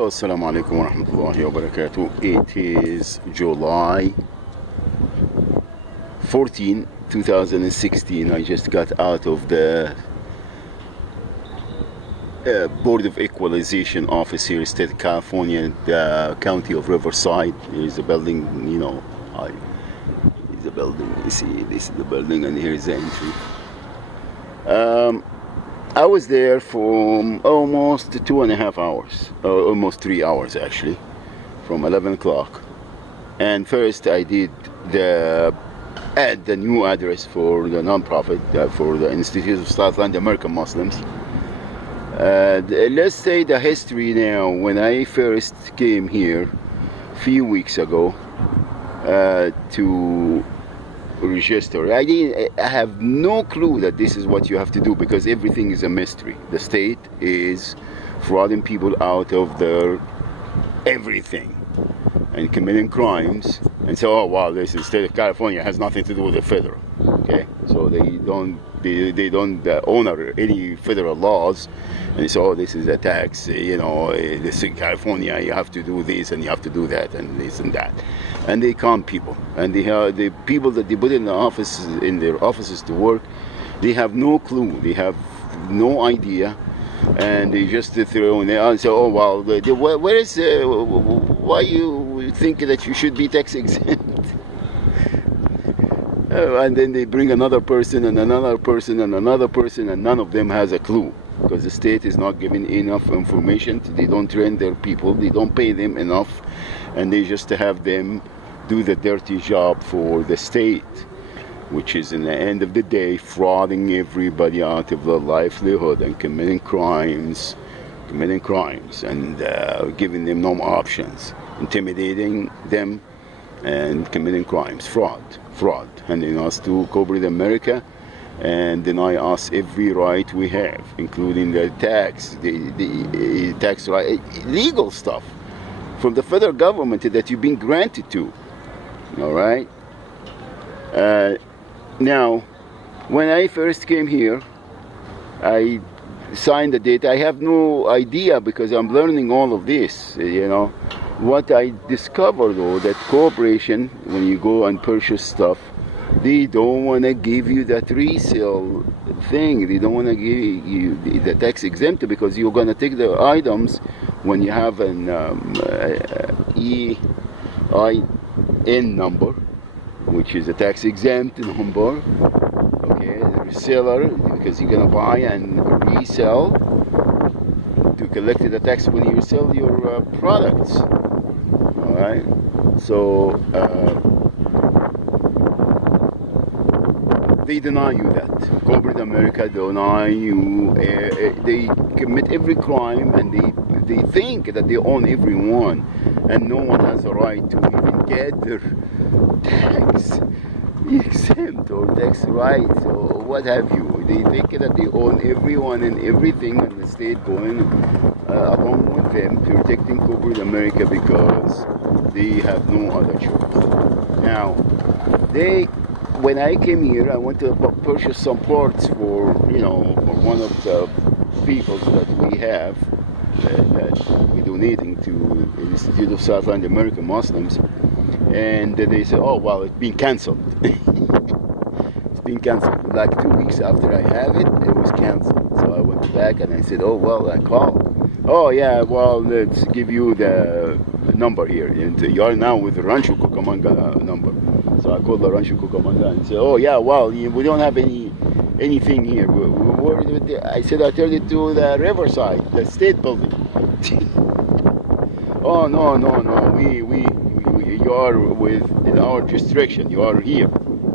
Assalamu alaikum wa rahmatullahi wa barakatuh. It is July 14, 2016. I just got out of the Board of Equalization office here in state of California, the county of Riverside. There's a building, here's a building. You see, this is the building, and here's the entry. I was there for almost 2.5 hours, almost 3 hours actually, from 11 o'clock. And first I did add the new address for the non-profit, for the Institute of Southland American Muslims. Let's say the history now. When I first came here a few weeks ago to register, I have no clue that this is what you have to do, because everything is a mystery. The state is frauding people out of their everything and committing crimes, and so, oh wow, this is the state of California, has nothing to do with the federal. Okay, so they don't honor any federal laws, and so, oh, this is a tax, this in California you have to do this and you have to do that and this and that, and they con people, and the people that they put in the offices, in their offices to work, they have no clue, they have no idea, and they just throw in there and say, oh well, where is why you think that you should be tax exempt? And then they bring another person and another person and another person, and none of them has a clue, because the state is not giving enough information. They don't train their people, they don't pay them enough, and they just have them do the dirty job for the state, which is, in the end of the day, frauding everybody out of their livelihood and committing crimes, and giving them no options, intimidating them and committing crimes, fraud, handing us to corporate America and deny us every right we have, including the tax, the tax right, legal stuff from the federal government that you've been granted to. All right. Now, when I first came here, I signed the date. I have no idea, because I'm learning all of this, What I discovered, though, that corporation, when you go and purchase stuff, they don't want to give you that resale thing. They don't want to give you the tax exempt, because you're going to take the items when you have an EIN number, which is a tax exempt number. Okay, the reseller, because you're going to buy and resell to collect the tax when you sell your products. All right, so they deny you that. Corporate America deny you. They commit every crime, and they think that they own everyone, and no one has a right to even get their tax exempt or tax rights or what have you. They think that they own everyone and everything, and the state going along with them, protecting corporate America, because they have no other choice. Now, when I came here, I went to purchase some parts for one of the people that we have, that we're donating to the Institute of Southland American Muslims, and they said, oh well, it's been cancelled. It's been cancelled. Like 2 weeks after I have it, it was cancelled. So I went back and I said, oh well, I called. Oh yeah, well, let's give you the number here, and you are now with the Rancho Cucamonga number. So I called the Rancho Cucamonga and said, oh yeah, well, we don't have anything here. I said, I turned it to the Riverside, the state building. Oh no, you are in our jurisdiction. You are here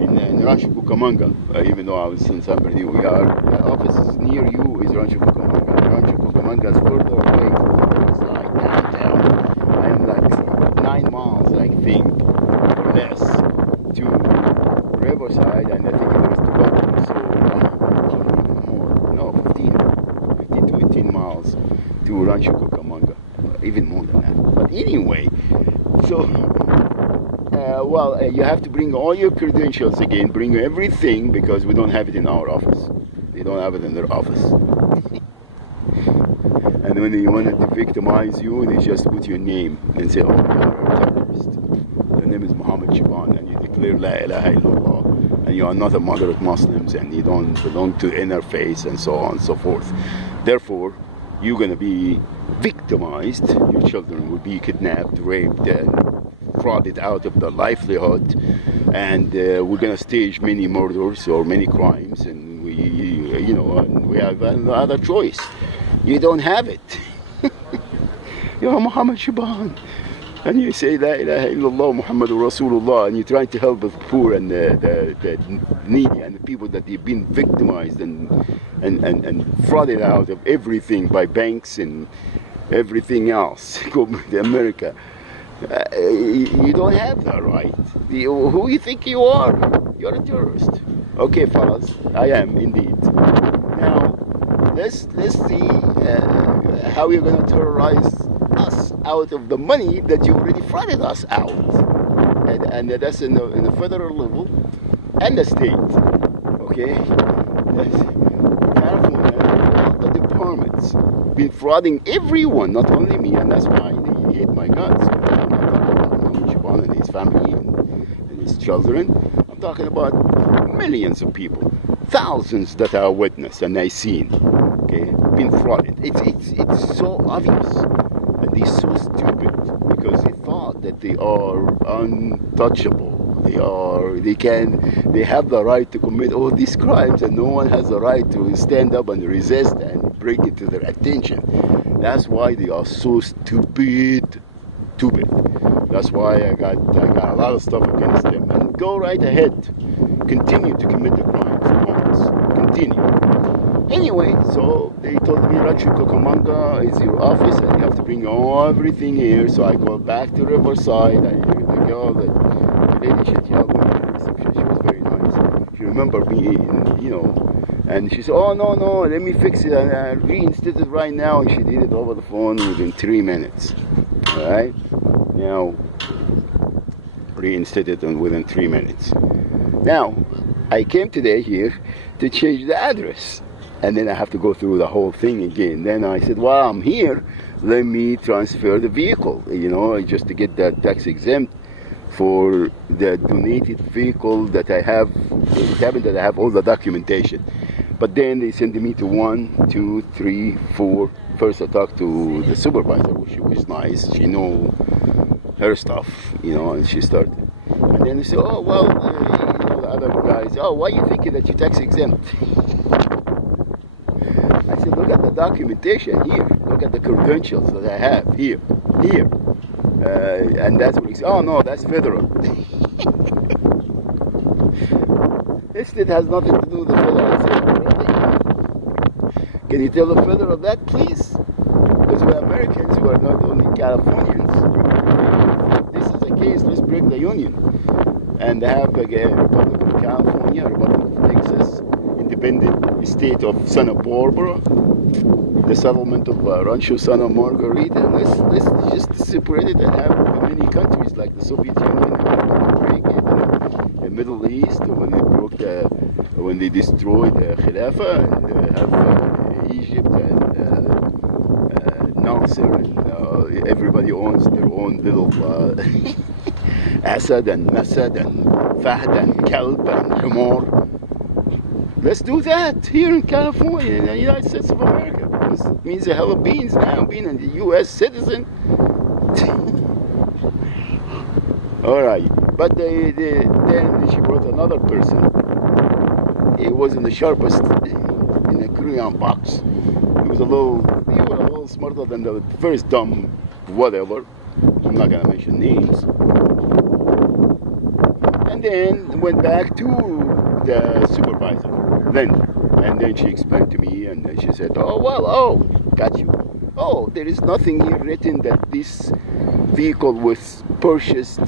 in Rancho Cucamonga. Even though I was in San Bernardino, the office is near you is Rancho Cucamonga. Rancho Cucamonga is further away from the Riverside downtown. I am like 9 miles, I think, or less, to Riverside, and I think there's 12, so even more. No, 15 to 18 miles to Rancho Cucamonga, even more than that. But anyway, so you have to bring all your credentials again, bring everything, because we don't have it in our office. They don't have it in their office. And when they wanted to victimize you, they just put your name and say, oh, you're a terrorist. Your name is Muhammad Shaban, and you declare La ilaha illallah, and you are not a moderate Muslims, and you don't belong to interfaith, and so on and so forth. Therefore, you're going to be victimized. Your children will be kidnapped, raped, and frauded out of their livelihood, and we're going to stage many murders or many crimes, and we have another choice. You don't have it. You're Muhammad Shaban, and you say La ilaha illallah Muhammadur Rasulullah, and you try to help the poor and the needy and the people that they've been victimized and frauded out of everything by banks and everything else. Go to America. You don't have that right. Who you think you are? You're a terrorist. Okay, fellas, I am indeed. Now, let's see how you're going to terrorize us out of the money that you already frauded us out. And that's in the federal level and the state. Okay? California, all the departments been frauding everyone, not only me, and that's why they hate my guns. I'm not talking about Muhammad Shaban and his family and his children. I'm talking about millions of people, thousands that are witness and I seen, okay, been frauded. It's so obvious, and they're so stupid because they thought that they are untouchable. They have the right to commit all these crimes, and no one has the right to stand up and resist and bring it to their attention. That's why they are so stupid. That's why I got a lot of stuff against them. And go right ahead, continue to commit the crimes, continue. Anyway, so they told me Rancho Cucamonga is your office, and you have to bring everything here. So I go back to Riverside. The girl, the lady, she helped me at the reception. She was very nice. She remembered me, and she said, oh no, let me fix it and reinstate it right now. And she did it over the phone within 3 minutes. All right. Now, reinstated within 3 minutes. Now, I came today here to change the address, and then I have to go through the whole thing again. Then I said, well, I'm here, let me transfer the vehicle, just to get that tax exempt for the donated vehicle that I have. It happened that I have all the documentation. But then they sent me to 1, 2, 3, 4. First I talked to the supervisor, which was nice. She knew her stuff, and she started. And then they said, oh, well, the other guys, oh, why are you thinking that you're tax exempt? I said, look at the documentation here. Look at the credentials that I have here. And that's what he said, oh, no, that's federal. This state has nothing to do with the federal. I said, really? Can you tell the federal that, please? Because we're Americans, we're not only Californians. This is a case, let's break the union. And they have a Republic of California, Republic of Texas, independent state of Santa Barbara, the settlement of Rancho Santa Margarita. Let's just separate it and have many countries like the Soviet Union, the Middle East, when they destroyed Khilafah, and have Egypt and Nasser, and everybody owns their own little Assad and Masad and Fahd and Kalb and Humor. Let's do that here in California, in the United States of America. This means a hell of beans now, being a U.S. citizen. All right, but then she brought another person. It wasn't the sharpest in a crayon box. He was a little smarter than the first dumb whatever. I'm not gonna mention names. And then went back to the supervisor, and then she explained to me, and then she said, got you. Oh, there is nothing here written that this vehicle was purchased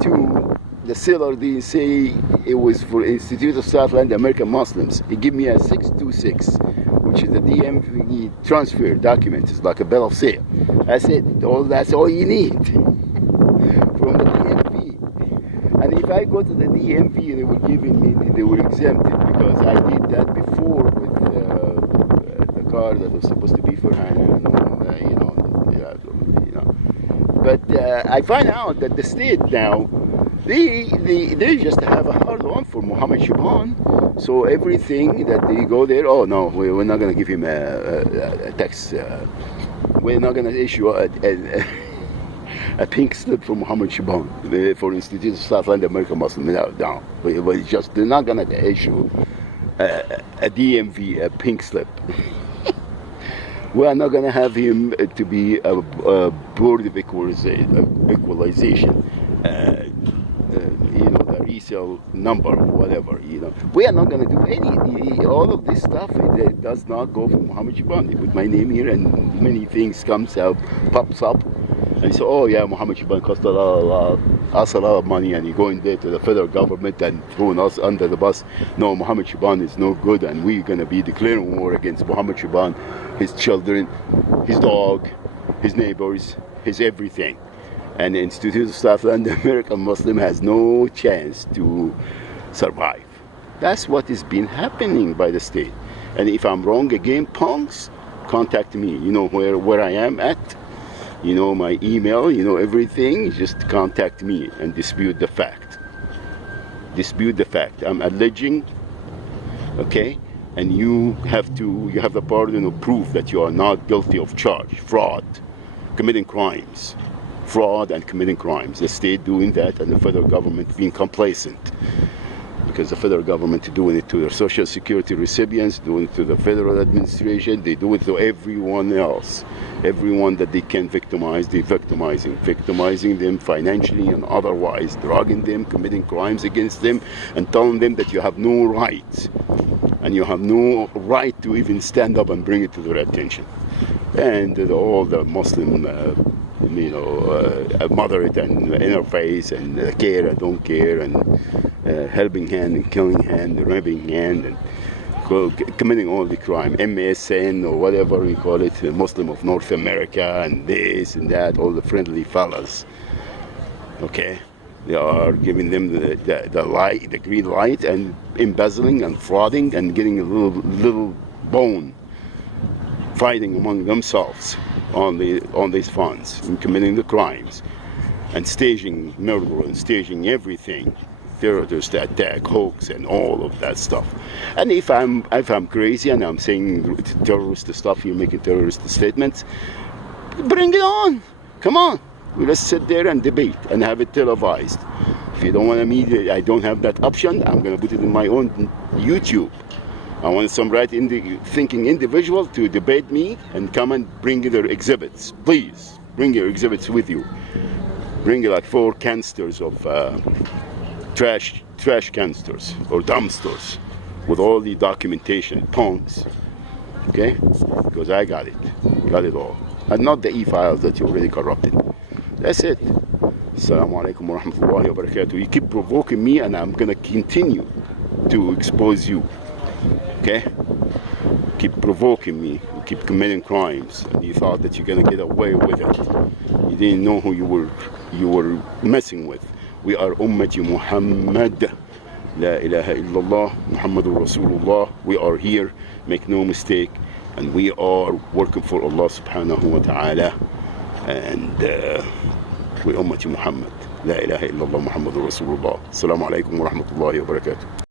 to the seller. Didn't say it was for Institute of Southland American Muslims. He gave me a 626, which is the DMV transfer document. It's like a bill of sale. I said, that's all you need from the DMV. And if I go to the DMV, they will exempt it, because I did that before with the car that was supposed to be for Hannah But I find out that the state now, they just have a hard on for Mohammed Shaban. So everything that they go there, oh no, we're not going to give him a tax. We're not going to issue a pink slip for Mohammed Shaban for Institute of Southland American Muslim. No. They're not going to issue a DMV, a pink slip. We are not going to have him to be a board of equalization, the resale number or whatever, We are not going to do any, all of this stuff, it does not go for Mohammed Shaban. They put my name here and many things pops up. And so, oh yeah, Mohammed Shaban cost us a lot of money, and you go in there to the federal government and throwing us under the bus. No, Mohammed Shaban is no good, and we're going to be declaring war against Mohammed Shaban, his children, his dog, his neighbors, his everything. And the Institute of Southland American Muslim has no chance to survive. That's what is been happening by the state. And if I'm wrong again, punks, contact me. You know where I am at. You know my email, everything. Just contact me and dispute the fact. Dispute the fact. I'm alleging, okay? And you have the burden of proof that you are not guilty of charge, fraud, committing crimes. Fraud and committing crimes. The state doing that and the federal government being complacent. Because the federal government is doing it to their social security recipients, doing it to the federal administration, they do it to everyone else. Everyone that they can victimize, they're victimizing them financially and otherwise, drugging them, committing crimes against them, and telling them that you have no right. And you have no right to even stand up and bring it to their attention. And all the Muslim moderate and interface and care and don't care and helping hand and killing hand, raping hand and committing all the crime, MSN or whatever we call it, the Muslim of North America and this and that, all the friendly fellas, okay? They are giving them the light, the green light, and embezzling and frauding and getting a little bone, fighting among themselves on these funds and committing the crimes and staging murder and staging everything, terrorist attack, hoax, and all of that stuff. And if I'm crazy and I'm saying terrorist stuff, you're making terrorist statements, bring it on. Come on. Let's sit there and debate and have it televised. If you don't want to I don't have that option, I'm going to put it in my own YouTube. I want some thinking individual to debate me and come and bring their exhibits. Please, bring your exhibits with you. Bring like 4 canisters of trash canisters or dumpsters with all the documentation, punks, okay? Because I got it all. And not the e-files that you already corrupted. That's it. Assalamu alaikum wa rahmatullahi wa barakatuh. You keep provoking me and I'm gonna continue to expose you. Okay? Keep provoking me, you keep committing crimes, and you thought that you're gonna get away with it. You didn't know who you were messing with. We are Ummati Muhammad. La ilaha illallah, Muhammadur Rasulullah. We are here, make no mistake, and we are working for Allah subhanahu wa ta'ala. And we Ummati Muhammad. La ilaha illallah, Muhammadur Rasulullah. Assalamu alaikum wa rahmatullahi wa barakatuh.